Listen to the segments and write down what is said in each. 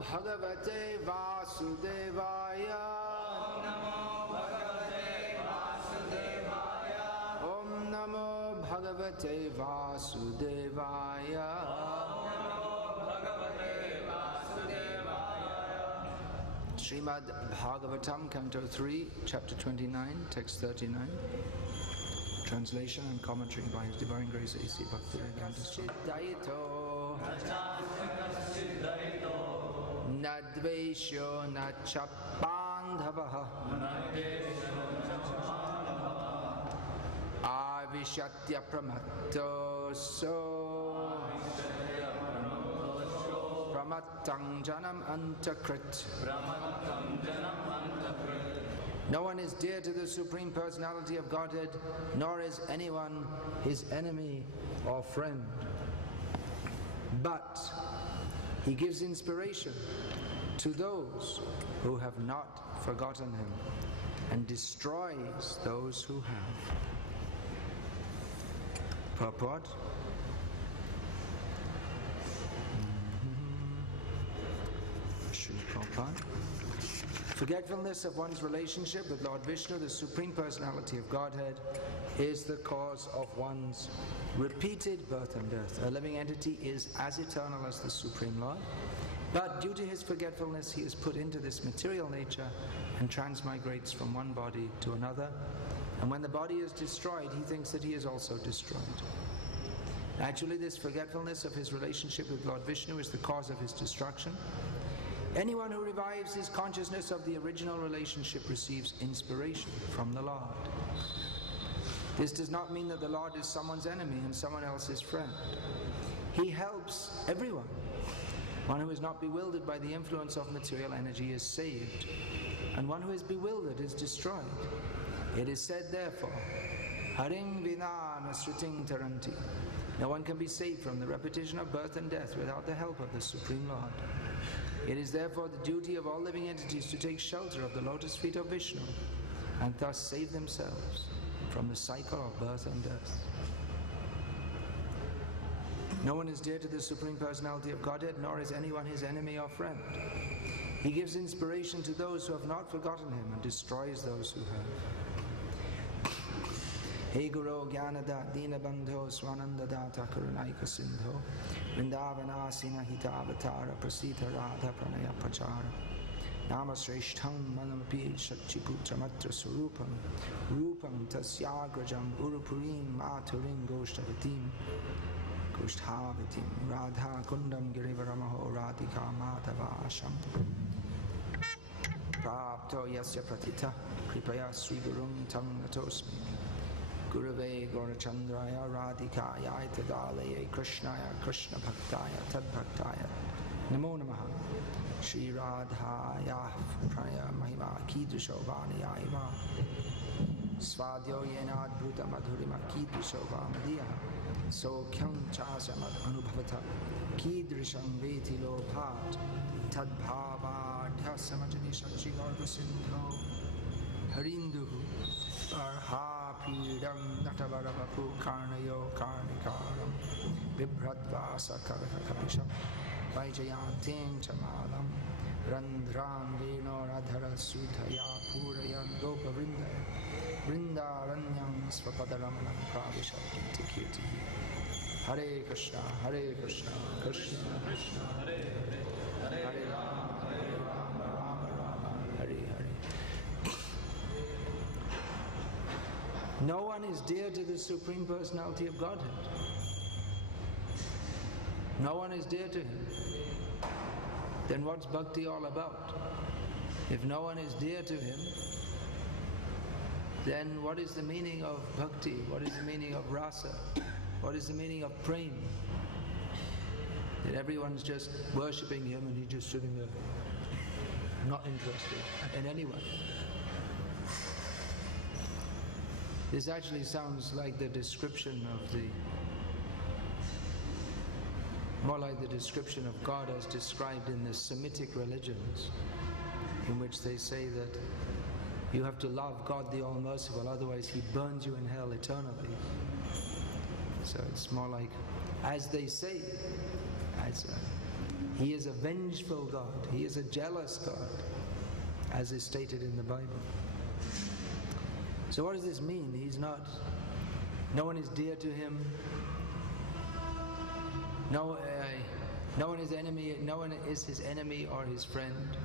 Bhagavate Vasudevaya. Om Namo Bhagavate Vasudevaya. Srimad Bhagavatam, Canto 3, Chapter 29, Text 39. Translation and commentary by His Divine Grace A.C. Bhakti Nadvesho Nachapandhavaha Avishatya Pramattoso Pramattam Janam Antakrit. No one is dear to the Supreme Personality of Godhead, nor is anyone his enemy or friend. But He gives inspiration to those who have not forgotten Him and destroys those who have. Purport. Forgetfulness of one's relationship with Lord Vishnu, the Supreme Personality of Godhead, is the cause of one's repeated birth and death. A living entity is as eternal as the Supreme Lord, but due to his forgetfulness he is put into this material nature and transmigrates from one body to another, and when the body is destroyed he thinks that he is also destroyed. Actually, this forgetfulness of his relationship with Lord Vishnu is the cause of his destruction. Anyone who revives his consciousness of the original relationship receives inspiration from the Lord. This does not mean that the Lord is someone's enemy and someone else's friend. He helps everyone. One who is not bewildered by the influence of material energy is saved, and one who is bewildered is destroyed. It is said, therefore, Haring Vinana Sriting Taranti. No one can be saved from the repetition of birth and death without the help of the Supreme Lord. It is therefore the duty of all living entities to take shelter of the lotus feet of Vishnu and thus save themselves from the cycle of birth and death. No one is dear to the Supreme Personality of Godhead, nor is anyone his enemy or friend. He gives inspiration to those who have not forgotten Him and destroys those who have. Hey Guru Gyanada Dina Bandho Swananda Data Karunaika Sindho Vrindavanasina Hita Avatara Prasita Radha Pranaya Pachara Nama Sreshtham Manampi Shachiputra Matra Surupam Rupam Tasyagrajam Urupurim Maturim Goshtavatim Goshtavatim Radha Kundam Girivaramaho Radhika Madhavasham Prapto Yasya Pratita Kripaya Sri Gurum Tam Natosmi Gurave Gaurachandraya Radhikaya Tadalaye Krishnaya Krishna Bhaktaya Tadbhaktaya Namo Namaha Shri Radhaya Praya Mahima Kidushovaniya Ima Svadyo Yenad Bhuta Madhurima Kidushovamadiya Sokyam Chasamad Anubhavata Kidrisham Veti Lobhat Tadbhavadhya Samajani Shachi Gaura Sindho Harinduhu Arhapidam Natavaravapu Karnayo Karnikaram Vibhradvasa Karakapisham Vaijayantim Chamalam Randram Veno Radhara Sudhaya Purayan Gopa Vrindaranyam Svapadaramnam Pravishatinti Kirti. Hare Krishna, Krishna Krishna, Hare Hare, Hare Rama, Rama Rama, Hare Hare. No one is dear to the Supreme Personality of Godhead. No one is dear to Him. Then what's Bhakti all about? If no one is dear to Him, then what is the meaning of Bhakti? What is the meaning of Rasa? What is the meaning of Prem? That everyone's just worshipping Him and He's just sitting there, not interested in anyone. This actually sounds like the description of more like the description of God as described in the Semitic religions, in which they say that you have to love God the All-Merciful, otherwise He burns you in hell eternally. So it's more like, as they say, He is a vengeful God. He is a jealous God, as is stated in the Bible. So what does this mean? No one is dear to him. No one is enemy. No one is his enemy or his friend.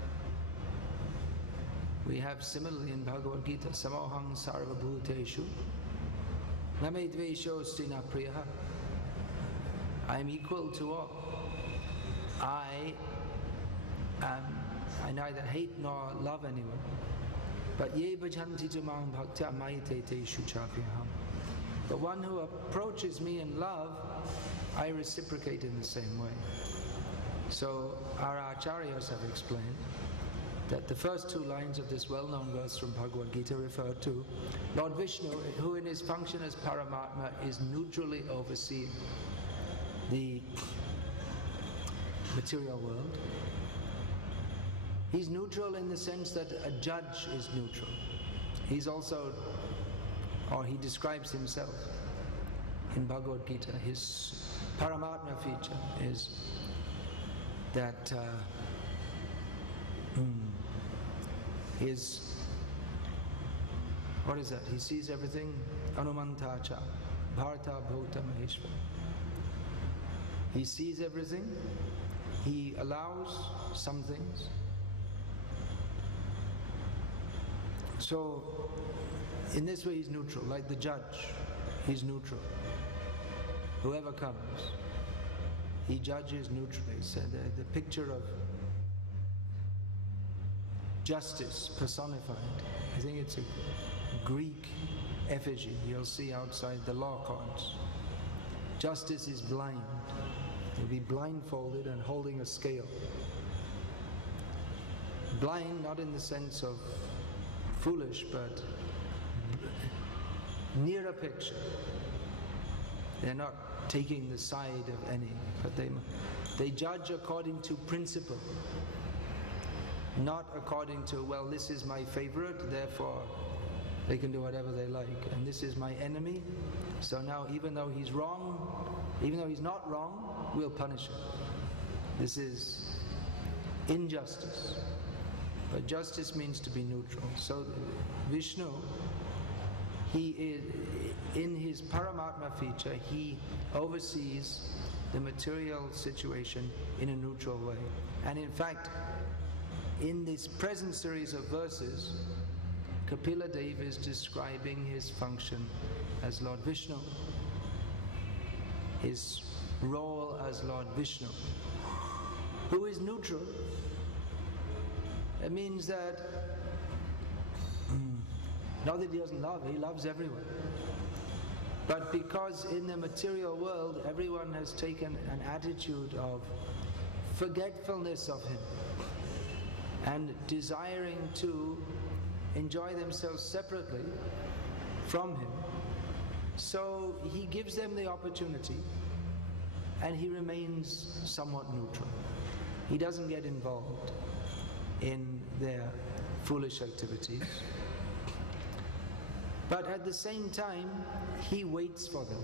We have similarly in Bhagavad Gita, Samoham sarva bhuteshu name dveshosti na priyaha. I am equal to all. I neither hate nor love anyone. But ye bhajanti tu mam bhaktya mayate teshu chapyaham. The one who approaches me in love, I reciprocate in the same way. So our acharyas have explained that the first two lines of this well-known verse from Bhagavad Gita refer to Lord Vishnu, who in his function as Paramatma is neutrally overseeing the material world. He's neutral in the sense that a judge is neutral. He's also, or he describes himself in Bhagavad Gita, his Paramatma feature is that what is that? He sees everything. Anumantacha, Bharata Bhuta Maheshwara. He sees everything. He allows some things. So, in this way he's neutral, like the judge. He's neutral. Whoever comes, he judges neutrally. So the picture of justice personified. I think it's a Greek effigy you'll see outside the law courts. Justice is blind. He'll be blindfolded and holding a scale. Blind not in the sense of foolish, but near a picture. They're not taking the side of any, but they judge according to principle. Not according to, well, this is my favorite, therefore they can do whatever they like. And this is my enemy, so now even though he's wrong, even though he's not wrong, we'll punish him. This is injustice. But justice means to be neutral. So Vishnu, he is, in his Paramatma feature, he oversees the material situation in a neutral way. And in fact, in this present series of verses, Kapila Dev is describing his function as Lord Vishnu, his role as Lord Vishnu, who is neutral. It means that not that he doesn't love, he loves everyone. But because in the material world everyone has taken an attitude of forgetfulness of him and desiring to enjoy themselves separately from him, so he gives them the opportunity and he remains somewhat neutral. He doesn't get involved in their foolish activities. But at the same time, he waits for them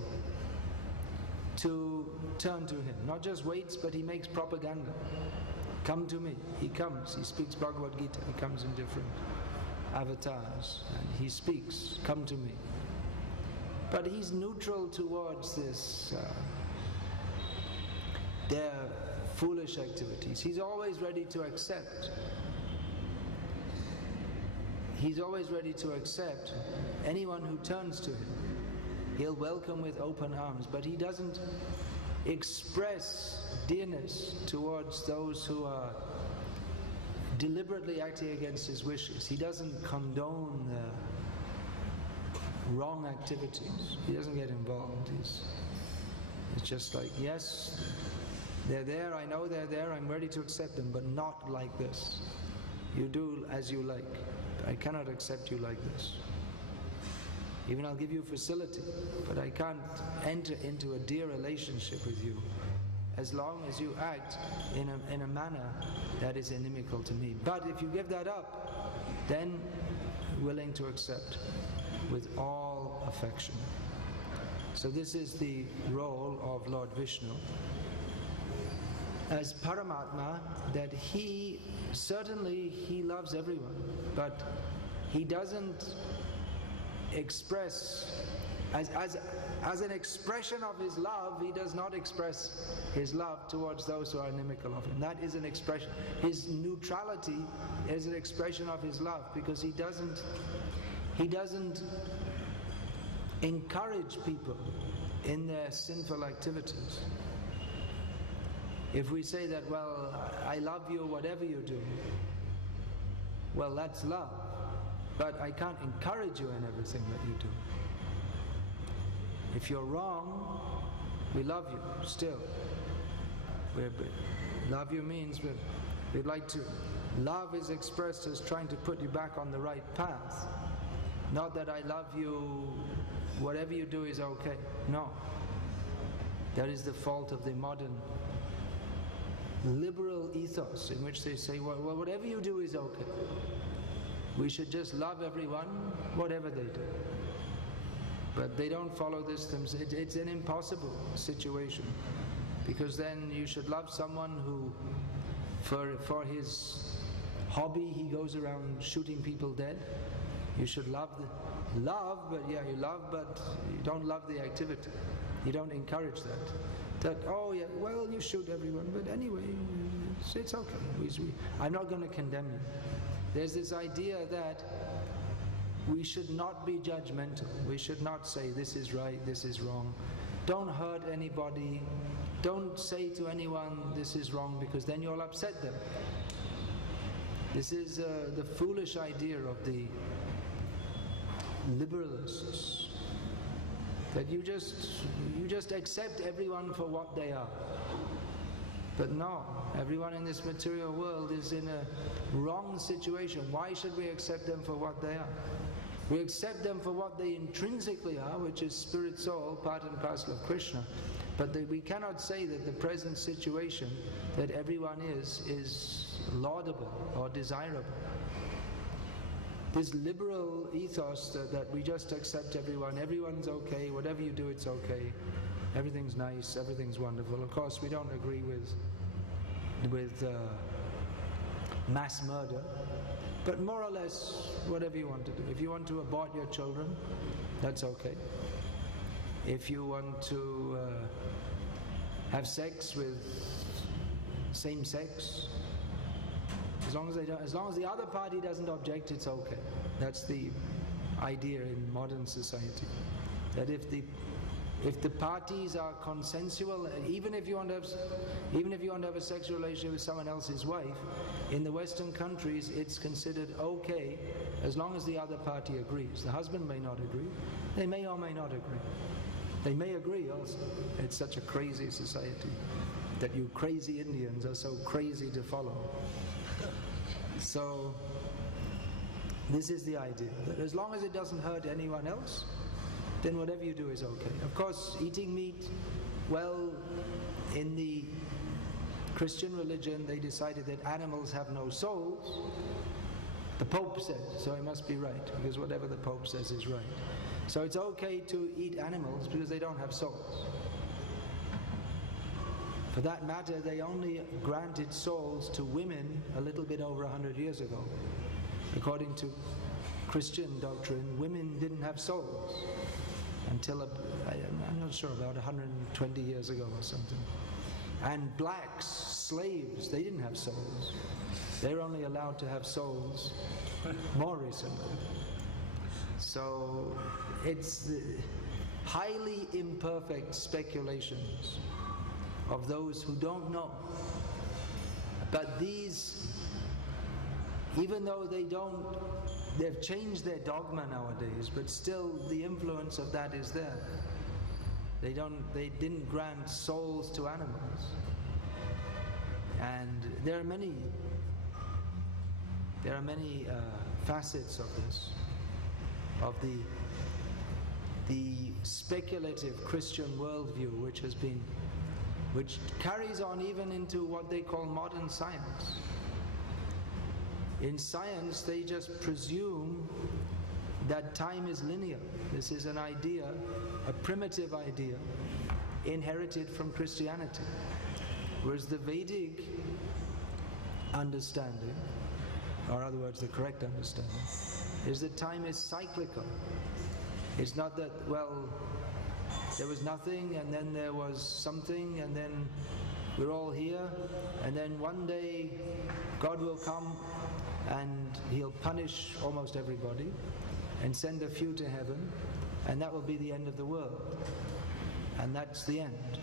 to turn to him. Not just waits, but he makes propaganda. Come to me. He comes. He speaks Bhagavad Gita. He comes in different avatars. And he speaks, come to me. But he's neutral towards this, their foolish activities. He's always ready to accept. He's always ready to accept anyone who turns to him. He'll welcome with open arms, but he doesn't express dearness towards those who are deliberately acting against his wishes. He doesn't condone the wrong activities. He doesn't get involved. It's just like, yes, they're there, I know they're there, I'm ready to accept them, but not like this. You do as you like. I cannot accept you like this. Even I'll give you facility, but I can't enter into a dear relationship with you as long as you act in a manner that is inimical to me. But if you give that up, then willing to accept with all affection. So this is the role of Lord Vishnu. as Paramatma, that he loves everyone, but he doesn't express, as an expression of his love, he does not express his love towards those who are inimical of him. That is an expression. His neutrality is an expression of his love, because he doesn't encourage people in their sinful activities. If we say that, well, I love you whatever you do, well, that's love. But I can't encourage you in everything that you do. If you're wrong, we love you still. Love you means we'd like to. Love is expressed as trying to put you back on the right path. Not that I love you, whatever you do is okay. No. That is the fault of the modern liberal ethos, in which they say, well, whatever you do is okay. We should just love everyone, whatever they do. But they don't follow this themselves. It's an impossible situation, because then you should love someone who, for his hobby, he goes around shooting people dead. You should love, you love, but you don't love the activity. You don't encourage that, oh yeah, well, you shoot everyone, but anyway, it's okay. I'm not going to condemn you. There's this idea that we should not be judgmental. We should not say this is right, this is wrong. Don't hurt anybody. Don't say to anyone this is wrong, because then you'll upset them. This is the foolish idea of the liberalists, that you just accept everyone for what they are. But no, everyone in this material world is in a wrong situation. Why should we accept them for what they are? We accept them for what they intrinsically are, which is spirit, soul, part and parcel of Krishna. But we cannot say that the present situation that everyone is laudable or desirable. This liberal ethos that we just accept everyone's okay, whatever you do it's okay, everything's nice, everything's wonderful. Of course we don't agree with mass murder, but more or less whatever you want to do. If you want to abort your children, that's okay. If you want to have sex with same sex, as long as the other party doesn't object, it's okay. That's the idea in modern society. That if the parties are consensual, even if you want to have a sexual relationship with someone else's wife, in the Western countries it's considered okay as long as the other party agrees. The husband may not agree. They may or may not agree. They may agree also. It's such a crazy society that you crazy Indians are so crazy to follow. So this is the idea, that as long as it doesn't hurt anyone else, then whatever you do is okay. Of course, eating meat, well, in the Christian religion they decided that animals have no souls. The Pope said, so it must be right, because whatever the Pope says is right. So it's okay to eat animals because they don't have souls. For that matter, they only granted souls to women a little bit over 100 years ago. According to Christian doctrine, women didn't have souls until, I'm not sure, about 120 years ago or something. And blacks, slaves, they didn't have souls. They were only allowed to have souls more recently. So it's the highly imperfect speculations of those who don't know. But these, even though they've changed their dogma nowadays, but still the influence of that is there. They didn't grant souls to animals. And there are many facets of this, of the speculative Christian worldview which carries on even into what they call modern science. In science, they just presume that time is linear. This is an idea, a primitive idea, inherited from Christianity. Whereas the Vedic understanding, or in other words, the correct understanding, is that time is cyclical. It's not that, well, there was nothing and then there was something and then we're all here and then one day God will come and He'll punish almost everybody and send a few to heaven, and that will be the end of the world. And that's the end.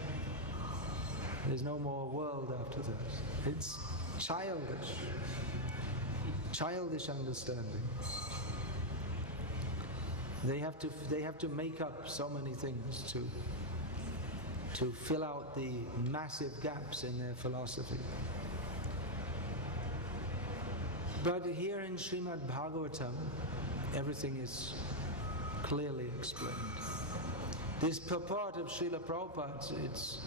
There's no more world after this. It's childish understanding. They have to make up so many things to fill out the massive gaps in their philosophy. But here in Srimad Bhagavatam, everything is clearly explained. This purport of Srila Prabhupada, it's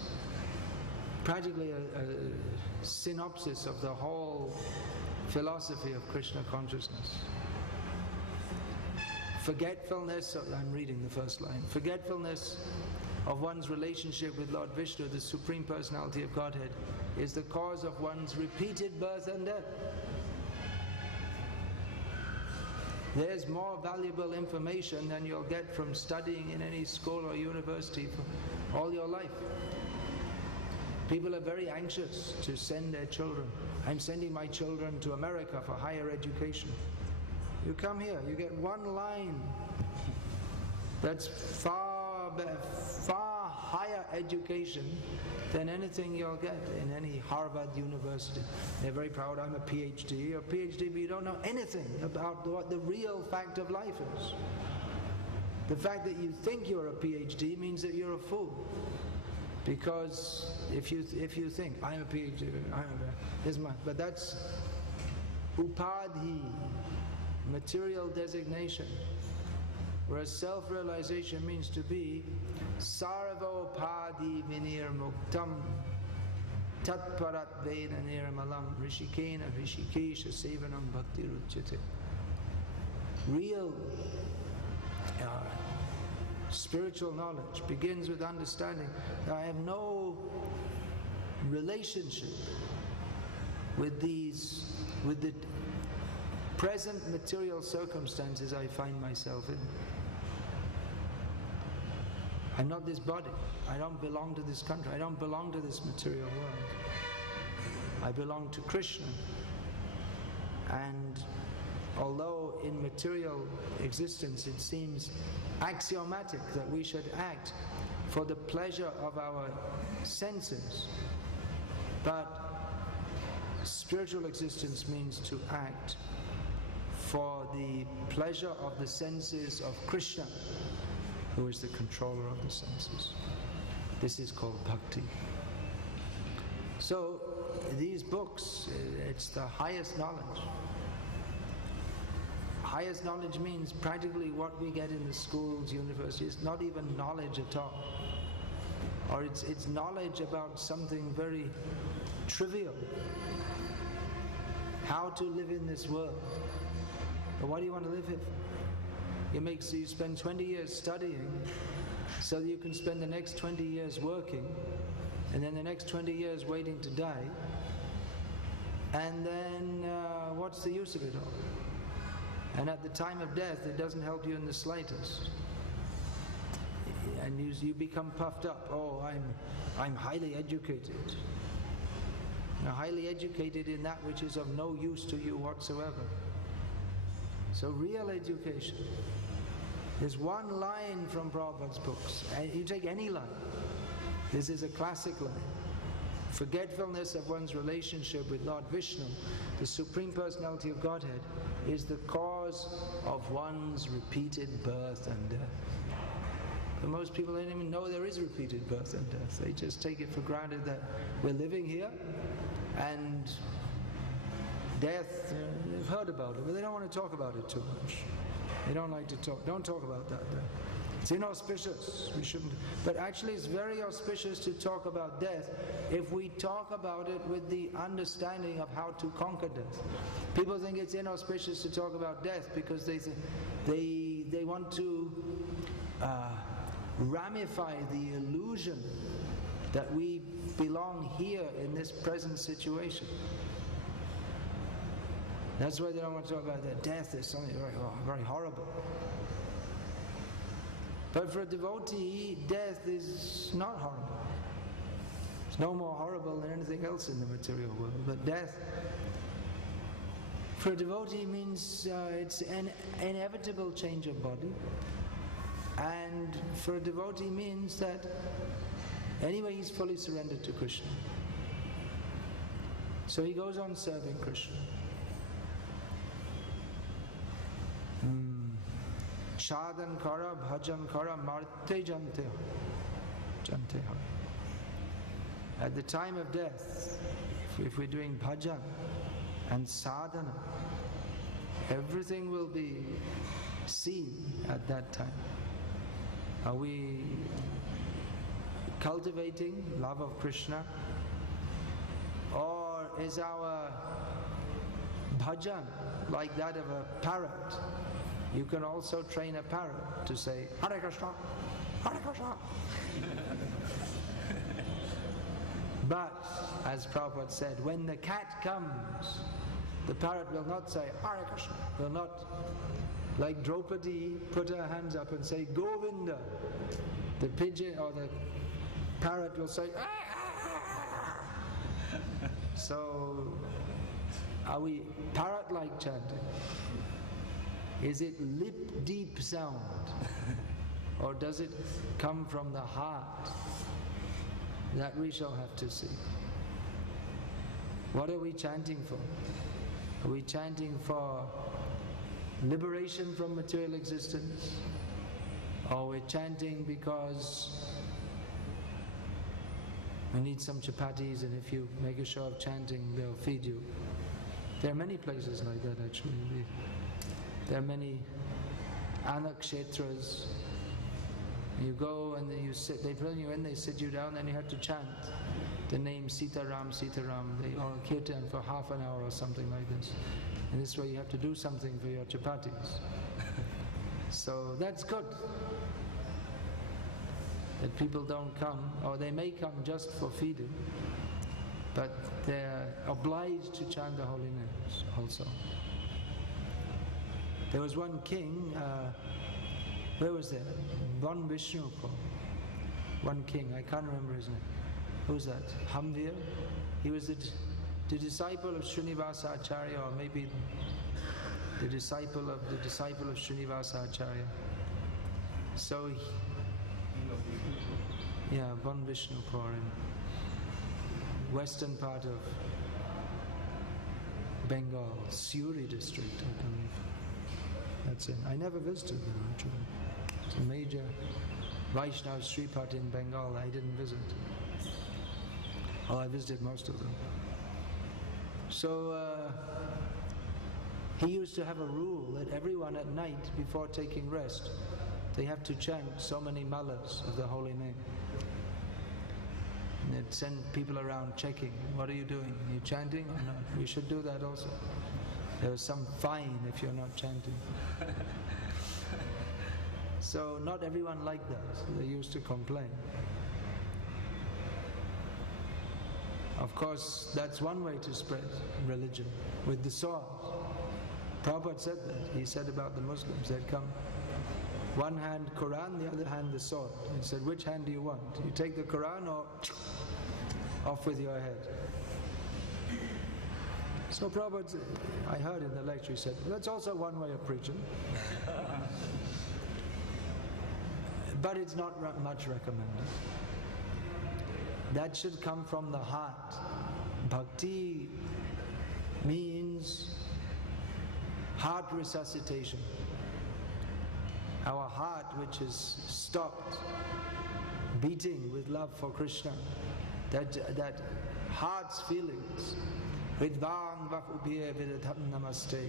practically a synopsis of the whole philosophy of Krishna consciousness. Forgetfulness, I'm reading the first line, forgetfulness of one's relationship with Lord Vishnu, the Supreme Personality of Godhead, is the cause of one's repeated birth and death. There's more valuable information than you'll get from studying in any school or university for all your life. People are very anxious to send their children. I'm sending my children to America for higher education. You come here, you get one line that's far higher education than anything you'll get in any Harvard University. They're very proud, I'm a PhD. You're a PhD, but you don't know anything about what the real fact of life is. The fact that you think you're a PhD means that you're a fool. Because if you think, I'm a PhD, but that's upadhi, material designation. Whereas self-realization means to be sarvopadi vinir muktam tatparat veda nirmalam rishikena rishikesha sevanam bhakti ruchyate. Real spiritual knowledge begins with understanding that I have no relationship with the present material circumstances I find myself in. I'm not this body. I don't belong to this country. I don't belong to this material world. I belong to Krishna. And although in material existence it seems axiomatic that we should act for the pleasure of our senses, but spiritual existence means to act for the pleasure of the senses of Krishna, who is the controller of the senses. This is called Bhakti. So these books, it's the highest knowledge. Highest knowledge means practically what we get in the schools, universities, not even knowledge at all. Or it's knowledge about something very trivial. How to live in this world. But why do you want to live here? You spend 20 years studying so that you can spend the next 20 years working and then the next 20 years waiting to die, and then what's the use of it all? And at the time of death it doesn't help you in the slightest, and you become puffed up. Oh, I'm highly educated. You're highly educated in that which is of no use to you whatsoever. So real education. There's one line from Prabhupada's books. You take any line. This is a classic line. Forgetfulness of one's relationship with Lord Vishnu, the Supreme Personality of Godhead, is the cause of one's repeated birth and death. But most people don't even know there is repeated birth and death. They just take it for granted that we're living here and death, they've heard about it, but they don't want to talk about it too much. They don't like to talk. Don't talk about that. It's inauspicious. We shouldn't. But actually it's very auspicious to talk about death if we talk about it with the understanding of how to conquer death. People think it's inauspicious to talk about death because they want to ramify the illusion that we belong here in this present situation. That's why they don't want to talk about that death is something very, very horrible. But for a devotee, death is not horrible. It's no more horrible than anything else in the material world. But death, for a devotee, means it's an inevitable change of body. And for a devotee means that anyway he's fully surrendered to Krishna. So he goes on serving Krishna. Sadhan kara, bhajan kara, marte jante ha. At the time of death, if we're doing bhajan and sadhana, everything will be seen at that time. Are we cultivating love of Krishna, or is our bhajan like that of a parrot? You can also train a parrot to say Hare Krishna, Hare Krishna. But, as Prabhupada said, when the cat comes, the parrot will not say Hare Krishna, will not, like Draupadi, put her hands up and say Govinda. The pigeon or the parrot will say So, are we parrot-like chanting? Is it lip-deep sound? Or does it come from the heart? That we shall have to see. What are we chanting for? Are we chanting for liberation from material existence? Or we're chanting because we need some chapatis, and if you make a show of chanting, they'll feed you. There are many places like that actually. There are many anakshetras. You go and you sit, they bring you in, they sit you down, and you have to chant the name Sitaram, Sitaram, or kirtan for half an hour or something like this. And this way you have to do something for your chapatis. So that's good. That people don't come, or they may come just for feeding, but they're obliged to chant the holy names also. There was one king, where was there? One Vishnu, one king, I can't remember his name. Who was that? Hamvir? He was the disciple of Srinivasa Acharya, or maybe the disciple of Srinivasa Acharya. So, one Vishnu in western part of Bengal, Suri district, I believe. That's it. I never visited them actually. It's a major Vaishnava Sripat in Bengal. I didn't visit. I visited most of them. So he used to have a rule that everyone at night before taking rest, they have to chant so many malas of the holy name. And they'd send people around checking, what are you doing? Are you chanting or not? We should do that also. There was some fine if you're not chanting. So not everyone liked that. So they used to complain. Of course, that's one way to spread religion, with the sword. Prabhupada said that. He said about the Muslims, they'd come, one hand Quran, the other hand the sword. He said, which hand do you want? You take the Quran or off with your head? So Prabhupada, I heard in the lecture, he said, that's also one way of preaching. But it's not much recommended. That should come from the heart. Bhakti means heart resuscitation. Our heart, which is stopped beating with love for Krishna, that heart's feelings, Vidvang vak ubhye vidatham namaste,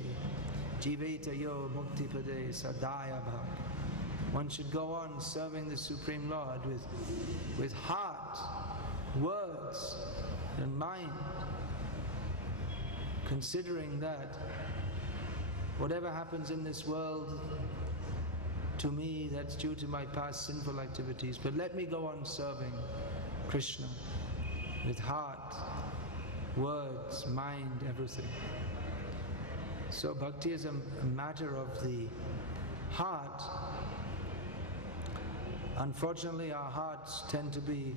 jiveta yo muktipade sadaya bhav. One should go on serving the Supreme Lord with heart, words, and mind, considering that whatever happens in this world, to me, that's due to my past sinful activities. But let me go on serving Krishna with heart, words, mind, everything. So bhakti is a matter of the heart. Unfortunately, our hearts tend to be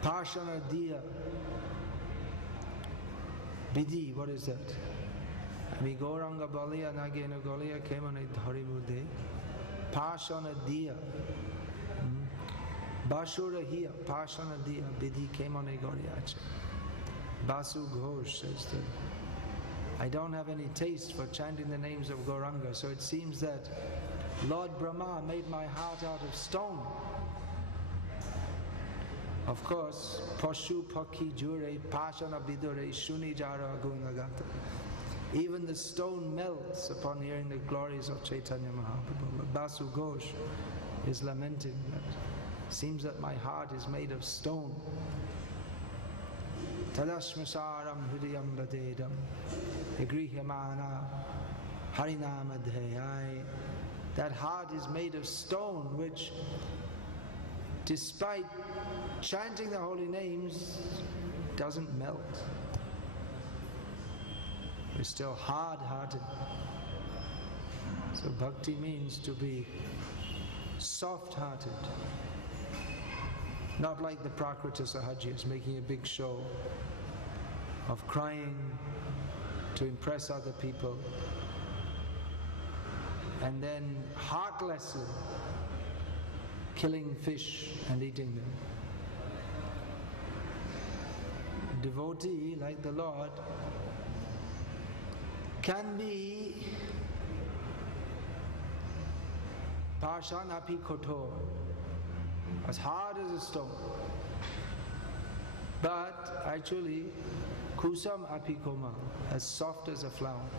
Pashana Diya. Bidhi, what is that? We Gauranga Baliya Nagena Goliya Kemane Dhari Murde. Pashana Diya. Basura Hiya, Pashana Diya, Bidhi Kemane Goriyacha. Basu Ghosh says that I don't have any taste for chanting the names of Gauranga, so it seems that Lord Brahma made my heart out of stone. Of course, Pashu Pakhi Jure Pashana Bidure Shuni Jara Gunagata. Even the stone melts upon hearing the glories of Chaitanya Mahaprabhu. But Basu Ghosh is lamenting that it seems that my heart is made of stone. Tadashmasaram Hridayam Badedam Grihyamana Harinamadheyai. That heart is made of stone, which, despite chanting the holy names, doesn't melt. We're still hard-hearted. So bhakti means to be soft-hearted. Not like the Prakrita Sahajiyas making a big show of crying to impress other people, and then heartlessly killing fish and eating them. A devotee like the Lord can be Pashan api kotor, as hard as a stone, but actually kusam api komal, as soft as a flower.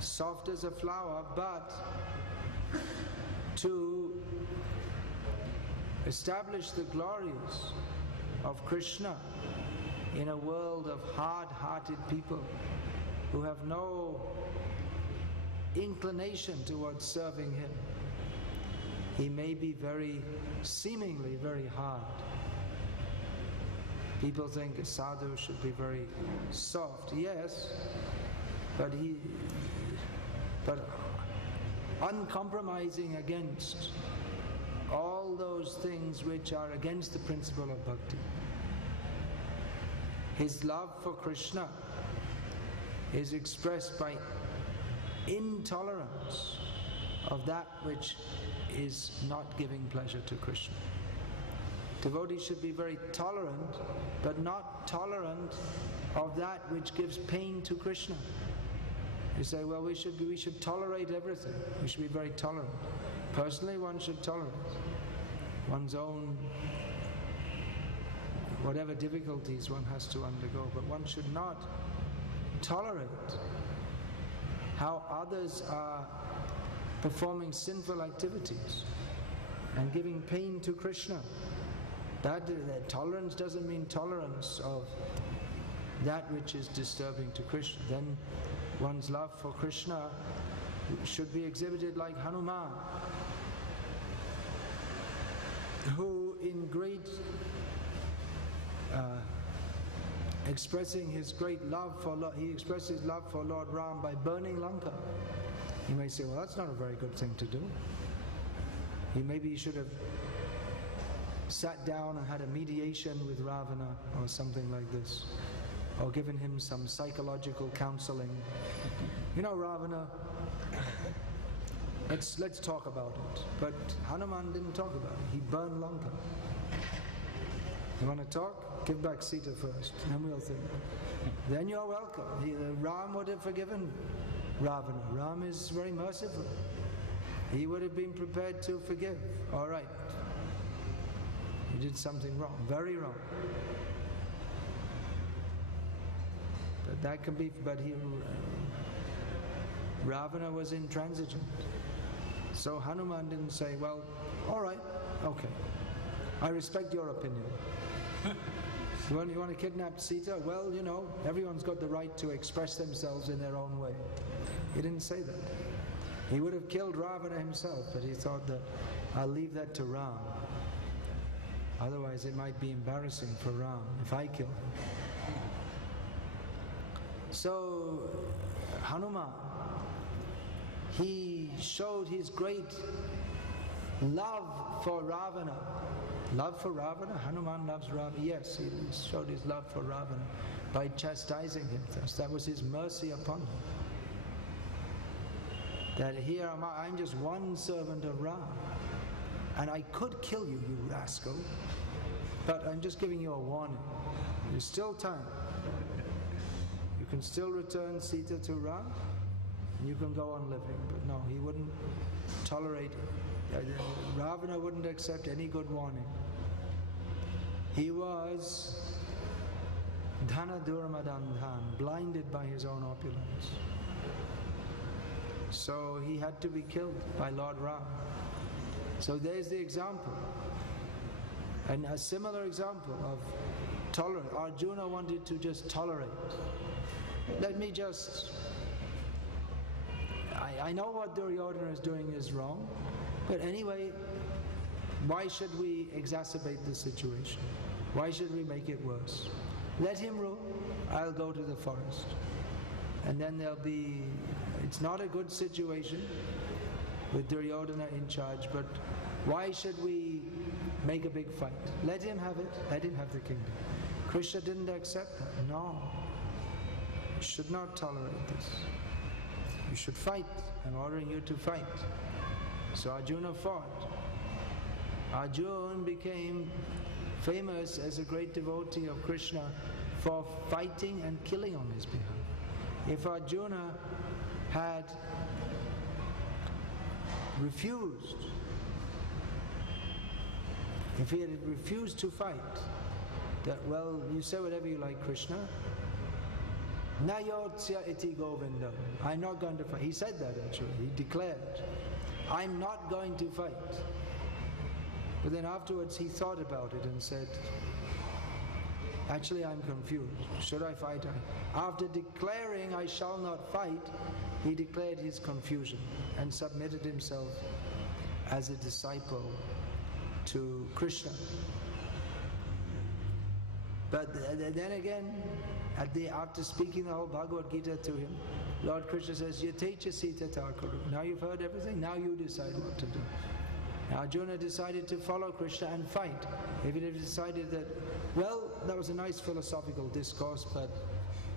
Soft as a flower, but to establish the glories of Krishna in a world of hard-hearted people who have no inclination towards serving him. He may be seemingly very hard. People think a sadhu should be very soft. Yes, but uncompromising against all those things which are against the principle of bhakti. His love for Krishna is expressed by intolerance of that which is not giving pleasure to Krishna. Devotees should be very tolerant, but not tolerant of that which gives pain to Krishna. You say, well, we should tolerate everything. We should be very tolerant. Personally, one should tolerate one's own, whatever difficulties one has to undergo, but one should not tolerate how others are performing sinful activities and giving pain to Krishna. That tolerance doesn't mean tolerance of that which is disturbing to Krishna. Then one's love for Krishna should be exhibited like Hanuman, who in great expressing his great love for he expressed his love for Lord Ram by burning Lanka. You may say, well, that's not a very good thing to do. Maybe he should have sat down and had a mediation with Ravana or something like this, or given him some psychological counseling. You know, Ravana, let's talk about it. But Hanuman didn't talk about it. He burned Lanka. You want to talk? Give back Sita first, then we'll think. Then you're welcome. Ram would have forgiven Ravana. Ram is very merciful. He would have been prepared to forgive. All right. You did something wrong, very wrong. But that can be, Ravana was intransigent. So Hanuman didn't say, well, all right, okay, I respect your opinion. You want to kidnap Sita? Well, you know, everyone's got the right to express themselves in their own way. He didn't say that. He would have killed Ravana himself, but he thought that I'll leave that to Ram. Otherwise it might be embarrassing for Ram if I kill him. So Hanuman, he showed his great love for Ravana. Love for Ravana? Hanuman loves Ravana. Yes, he showed his love for Ravana by chastising him. That was his mercy upon him. That here I'm just one servant of Ram, and I could kill you, you rascal, but I'm just giving you a warning. There's still time. You can still return Sita to Ram, and you can go on living. But no, he wouldn't tolerate it. Ravana wouldn't accept any good warning. He was dhana durmadandhan, blinded by his own opulence. So he had to be killed by Lord Ram. So there's the example. And a similar example of tolerance. Arjuna wanted to just tolerate. Let me just... I know what Duryodhana is doing is wrong, but anyway, why should we exacerbate the situation? Why should we make it worse? Let him rule. I'll go to the forest. And then there'll be... It's not a good situation with Duryodhana in charge, but why should we make a big fight? Let him have it. Let him have the kingdom. Krishna didn't accept that. No. You should not tolerate this. You should fight. I'm ordering you to fight. So Arjuna fought. Arjuna became famous as a great devotee of Krishna for fighting and killing on his behalf. If Arjuna had refused, if he had refused to fight, that, well, you say whatever you like, Krishna, Nayotsya iti govindam, I'm not going to fight. He said that actually, he declared, I'm not going to fight. But then afterwards he thought about it and said, actually I'm confused, should I fight? After declaring I shall not fight, he declared his confusion and submitted himself as a disciple to Krishna. But then again, after speaking the whole Bhagavad Gita to him, Lord Krishna says, Yatecha Sita Takuru. Now you've heard everything, now you decide what to do. Now Arjuna decided to follow Krishna and fight. If he had decided that, well, that was a nice philosophical discourse, but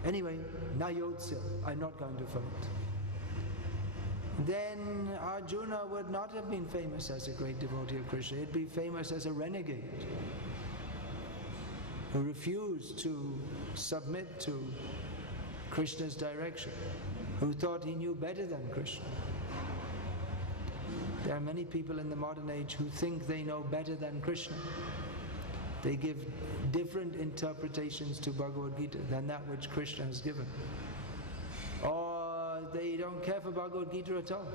anyway, Nayotsya, I'm not going to fight. Then Arjuna would not have been famous as a great devotee of Krishna. He'd be famous as a renegade who refused to submit to Krishna's direction, who thought he knew better than Krishna. There are many people in the modern age who think they know better than Krishna. They give different interpretations to Bhagavad Gita than that which Krishna has given. Or they don't care for Bhagavad Gita at all.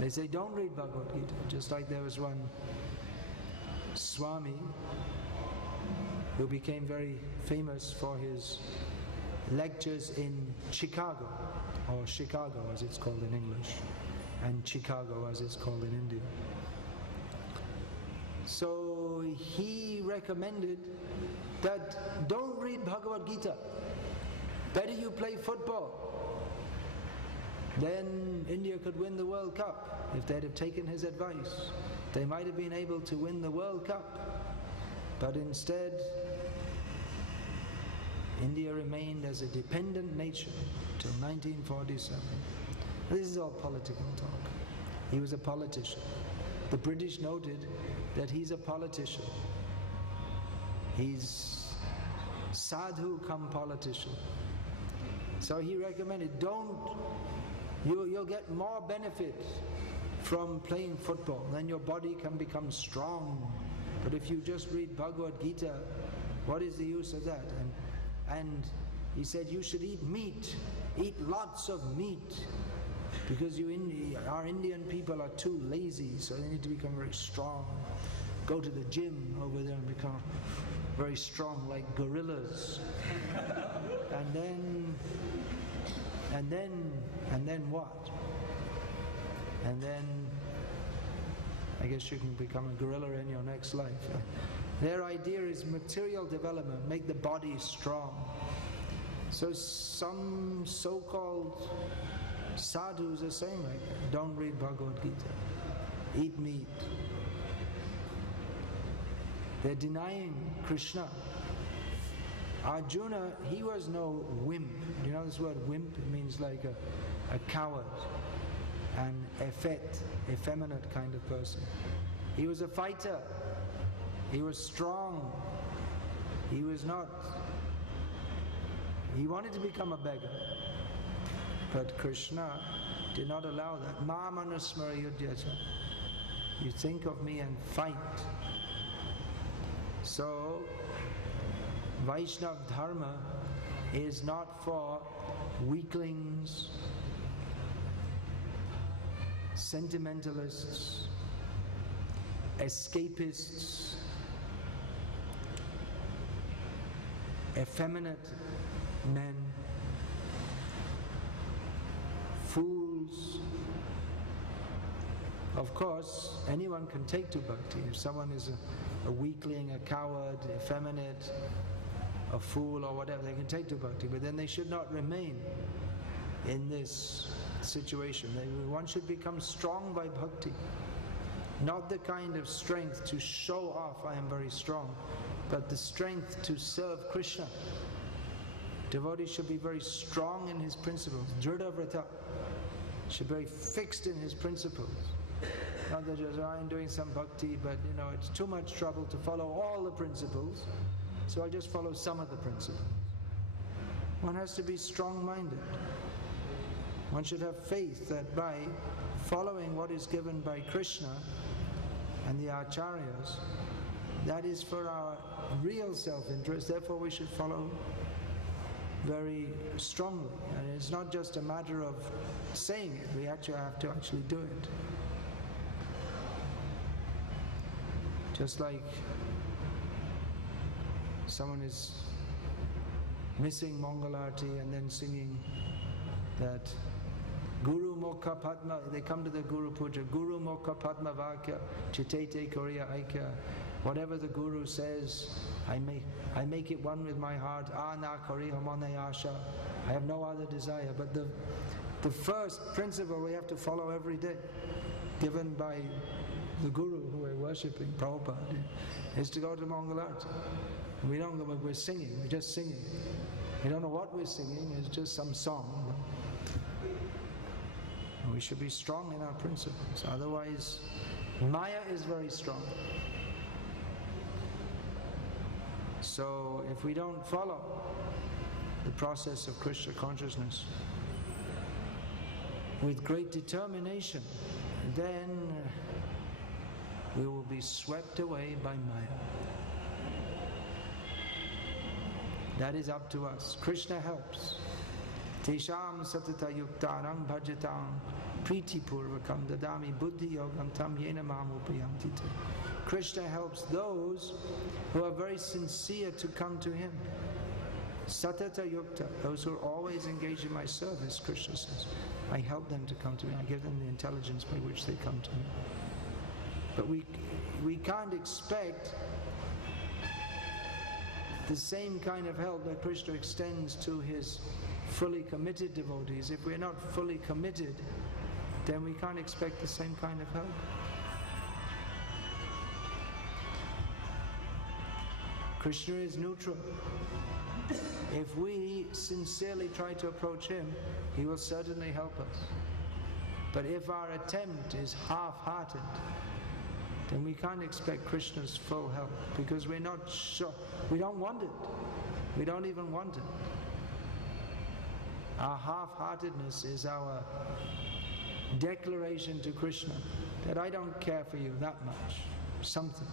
They say, don't read Bhagavad Gita. Just like there was one Swami who became very famous for his lectures in Chicago, or Chicago as it's called in English, and Chicago as it's called in India. So he recommended that don't read Bhagavad Gita. Better you play football. Then India could win the World Cup. If they'd have taken his advice, they might have been able to win the World Cup. But instead, India remained as a dependent nation till 1947. This is all political talk. He was a politician. The British noted that he's a politician. He's sadhu come politician. So he recommended, you'll get more benefit from playing football. Then your body can become strong. But if you just read Bhagavad Gita, what is the use of that? And he said you should eat meat, eat lots of meat, because our Indian people are too lazy, so they need to become very strong. Go to the gym over there and become very strong like gorillas. And then what? And then I guess you can become a gorilla in your next life. Their idea is material development, make the body strong. So some so-called sadhus are saying like that. Don't read Bhagavad Gita. Eat meat. They're denying Krishna. Arjuna, he was no wimp. Do you know this word wimp? It means like a coward, an effeminate kind of person. He was a fighter. He was strong. He was not. He wanted to become a beggar. But Krishna did not allow that. Ma manusmara yudhyata. You think of me and fight. So, Vaishnava Dharma is not for weaklings, sentimentalists, escapists, effeminate men, fools. Of course, anyone can take to bhakti. If someone is a weakling, a coward, effeminate, a fool or whatever, they can take to bhakti, but then they should not remain in this situation. One should become strong by bhakti. Not the kind of strength to show off, I am very strong, but the strength to serve Krishna. Devotee should be very strong in his principles. Dhrida vrata. Should be very fixed in his principles. Not that just, I'm doing some bhakti, but it's too much trouble to follow all the principles, so I'll just follow some of the principles. One has to be strong-minded. One should have faith that by following what is given by Krishna and the acharyas, that is for our real self-interest, therefore we should follow very strongly. And it's not just a matter of saying it, we actually have to do it. Just like someone is missing Mangalarti and then singing that Guru Mokha Padma, they come to the Guru Puja, Guru Mokha Padma Vakya, Chitete Korea Aikya, whatever the Guru says, I make it one with my heart, Na Kariha Manayasha, I have no other desire. But the first principle we have to follow every day, given by the Guru who we're worshipping, Prabhupada, is to go to Mangalarti. We don't go, we're singing, we're just singing. We don't know what we're singing, it's just some song. We should be strong in our principles, otherwise Maya is very strong. So if we don't follow the process of Krishna consciousness with great determination, then we will be swept away by Maya. That is up to us. Krishna helps. Tesham satata yuktarang bhajatam priti purvakam dadami buddhi yogam tam yena mam upayantite. Krishna helps those who are very sincere to come to Him. Satata yukta, those who are always engaged in my service, Krishna says. I help them to come to me. I give them the intelligence by which they come to me. But we can't expect the same kind of help that Krishna extends to His fully committed devotees. If we're not fully committed, then we can't expect the same kind of help. Krishna is neutral. If we sincerely try to approach Him, He will certainly help us. But if our attempt is half-hearted, then we can't expect Krishna's full help, because we're not sure. We don't want it. We don't even want it. Our half-heartedness is our declaration to Krishna that I don't care for you that much. Something.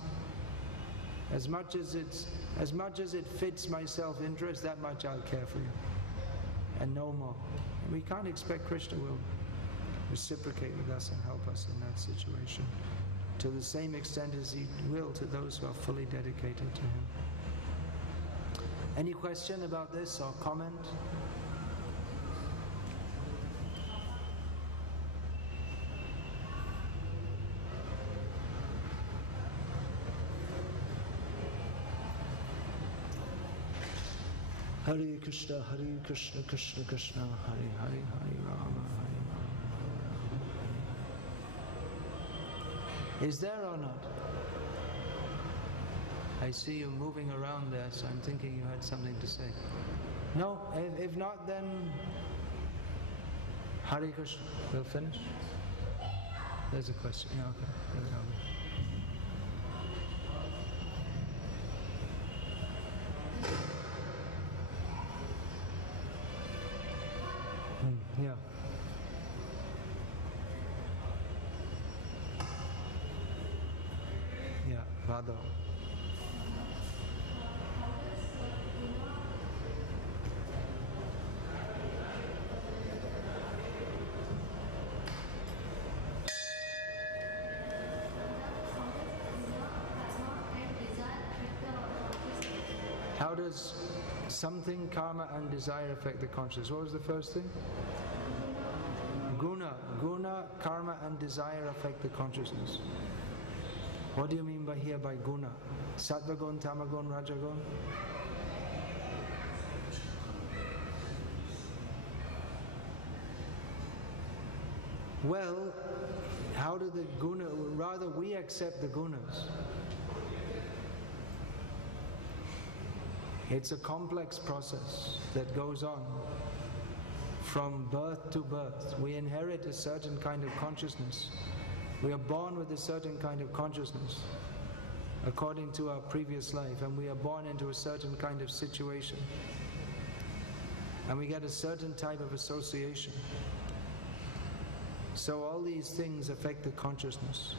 As much as it fits my self-interest, that much I'll care for you. And no more. And we can't expect Krishna will reciprocate with us and help us in that situation to the same extent as He will to those who are fully dedicated to Him. Any question about this or comment? Hare Krishna, Krishna Krishna, Hare Hare, Hare Rama, Hare Rama, Rama. Is there or not? I see you moving around there, so I'm thinking you had something to say. No? If not, then Hare Krishna. We'll finish. There's a question. Yeah, okay. Yeah. Yeah, Vado. How does something, karma and desire affect the consciousness? What was the first thing? Guna, karma and desire affect the consciousness. What do you mean by here by guna? Sattvagun, tamagun, rajagun? Well, how do the guna, rather we accept the gunas. It's a complex process that goes on from birth to birth. We inherit a certain kind of consciousness. We are born with a certain kind of consciousness according to our previous life, and we are born into a certain kind of situation. And we get a certain type of association. So all these things affect the consciousness.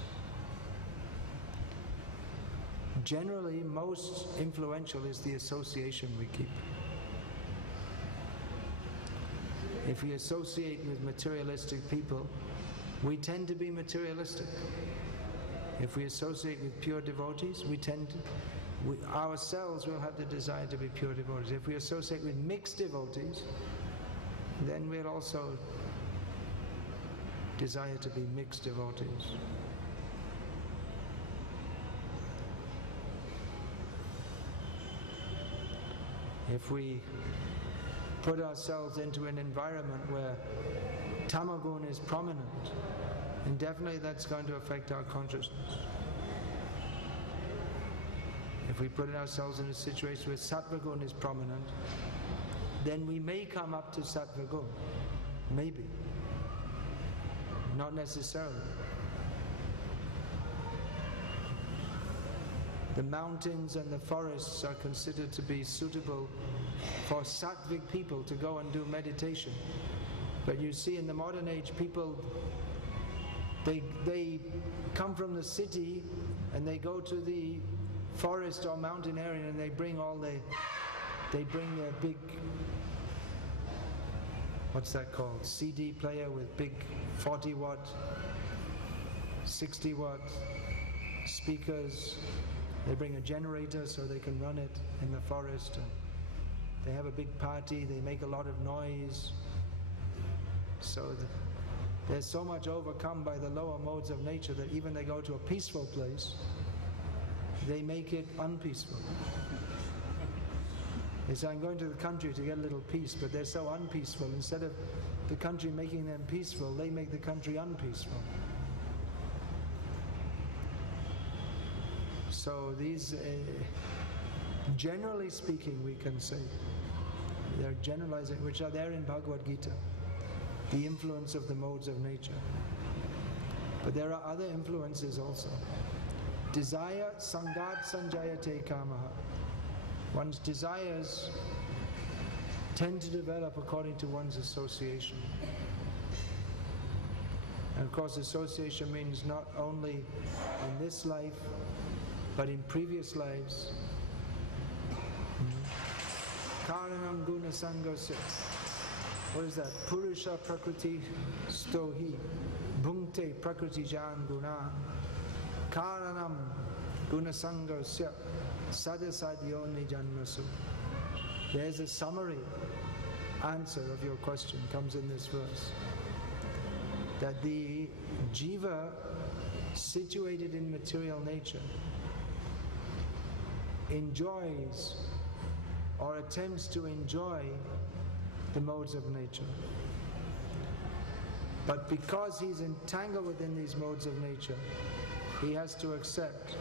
Generally, most influential is the association we keep. If we associate with materialistic people, we tend to be materialistic. If we associate with pure devotees, ourselves will have the desire to be pure devotees. If we associate with mixed devotees, then we'll also desire to be mixed devotees. If we put ourselves into an environment where tamagun is prominent, then definitely that's going to affect our consciousness. If we put ourselves in a situation where sattvagun is prominent, then we may come up to sattvagun. Maybe. Not necessarily. The mountains and the forests are considered to be suitable for sattvic people to go and do meditation. But you see, in the modern age, people, they come from the city and they go to the forest or mountain area and they bring their big, what's that called, CD player with big 40 watt, 60 watt speakers. They bring a generator so they can run it in the forest. And they have a big party, they make a lot of noise. So they're so much overcome by the lower modes of nature that even they go to a peaceful place, they make it unpeaceful. They say, I'm going to the country to get a little peace, but they're so unpeaceful. Instead of the country making them peaceful, they make the country unpeaceful. So these, generally speaking, we can say, they're generalizing, which are there in Bhagavad Gita, the influence of the modes of nature. But there are other influences also. Desire, sangat sanjayate kamaha. One's desires tend to develop according to one's association. And of course, association means not only in this life, but in previous lives. Karanam guna sangasya. What is that? Purusha prakriti stohi bhungte prakriti jan guna. Karanam guna sangasya sadasadyoni janmasu. There's a summary answer of your question, comes in this verse. That the jiva situated in material nature enjoys or attempts to enjoy the modes of nature. But because he's entangled within these modes of nature, he has to accept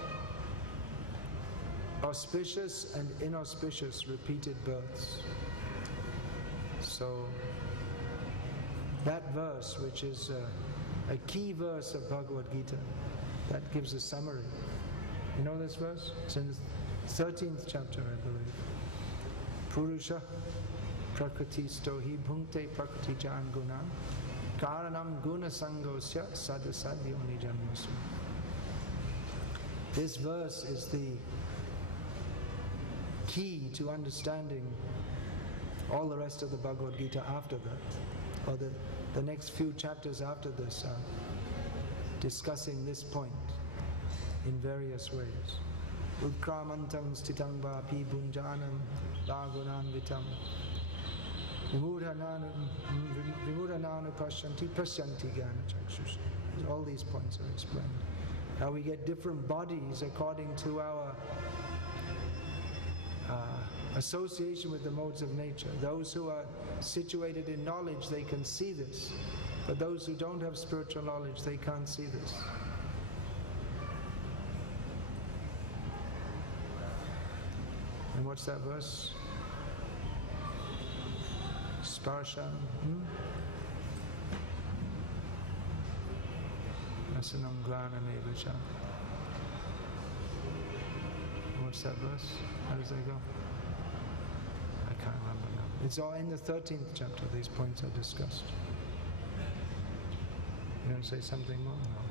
auspicious and inauspicious repeated births. So that verse, which is a key verse of Bhagavad Gita, that gives a summary. You know this verse? It's in the 13th chapter, I believe. Purusha prakriti stohi bhunkte prakriti jan guna karanam guna sangosya sadasadyo nijanmasu. This verse is the key to understanding all the rest of the Bhagavad Gita after that, or the next few chapters after this are discussing this point in various ways. Udkramantam stitang vapi bunjanam lagunan vitam vimudhananu pasyanti prasyanti jnana chakshus. All these points are explained. How we get different bodies according to our association with the modes of nature. Those who are situated in knowledge, they can see this. But those who don't have spiritual knowledge, they can't see this. And what's that verse? Sparsham. Asanam granam evacha. What's that verse? How does that go? I can't remember now. It's all in the 13th chapter, these points are discussed. You want to say something more? No.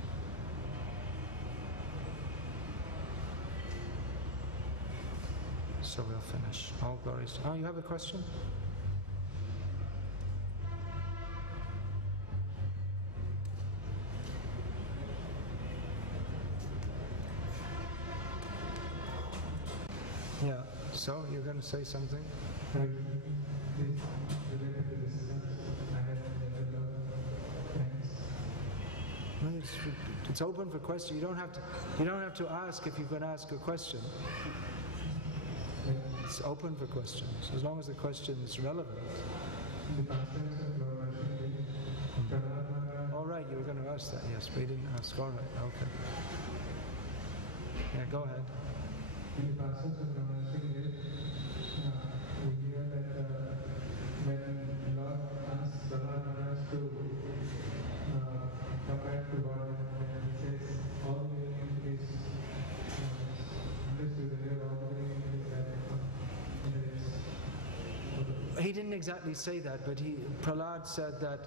So we'll finish. All glories. Oh, you have a question? Yeah, so you're going to say something? Well, it's open for question. You don't have to ask if you're going to ask a question. It's open for questions, as long as the question is relevant. All right, you were going to ask that, yes, but you didn't ask. All right, okay. Yeah, go ahead. In the process of pronouncing it, we hear that when Lord asks Maharaj to come back to God, and he says, all the living is understood, all the living is that. He didn't exactly say that, but Prahlad said that,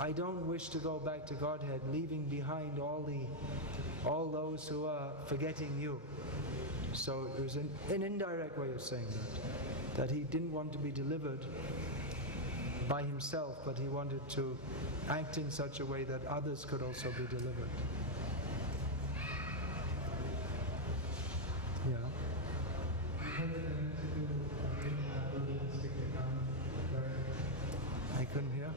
I don't wish to go back to Godhead, leaving behind all those who are forgetting you. So it was an indirect way of saying that he didn't want to be delivered by himself, but he wanted to act in such a way that others could also be delivered. Yeah. I couldn't hear.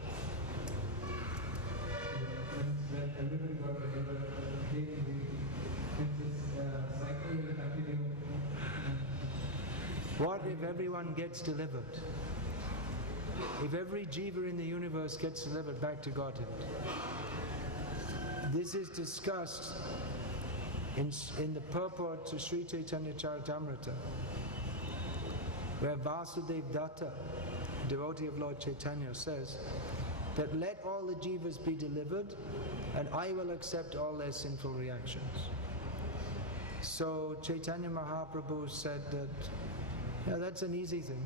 Everybody got delivered. This cycle will continue. What if everyone gets delivered? If every jiva in the universe gets delivered back to Godhead? This is discussed in the purport to Sri Chaitanya Charitamrita, where Vasudev Datta, devotee of Lord Chaitanya, says that let all the jivas be delivered and I will accept all their sinful reactions. So Chaitanya Mahaprabhu said that, yeah, that's an easy thing.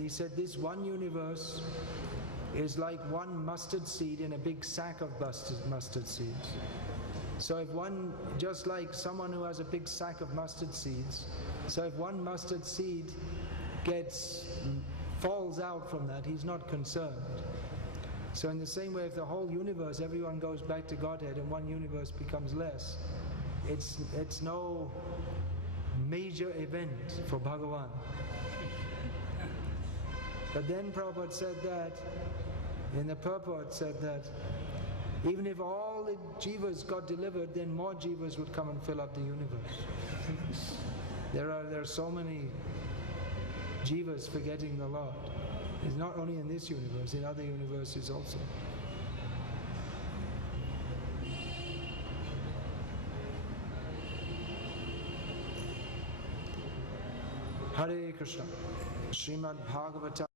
He said this one universe is like one mustard seed in a big sack of mustard seeds. So if one, just like someone who has a big sack of mustard seeds, so if one mustard seed falls out from that, he's not concerned. So in the same way, if the whole universe, everyone goes back to Godhead and one universe becomes less, it's no major event for Bhagavan. But then Prabhupada said that, in the purport said that, even if all the jivas got delivered, then more jivas would come and fill up the universe. There are so many jivas forgetting the Lord. It's not only in this universe, in other universes also. Hare Krishna. Srimad Bhagavatam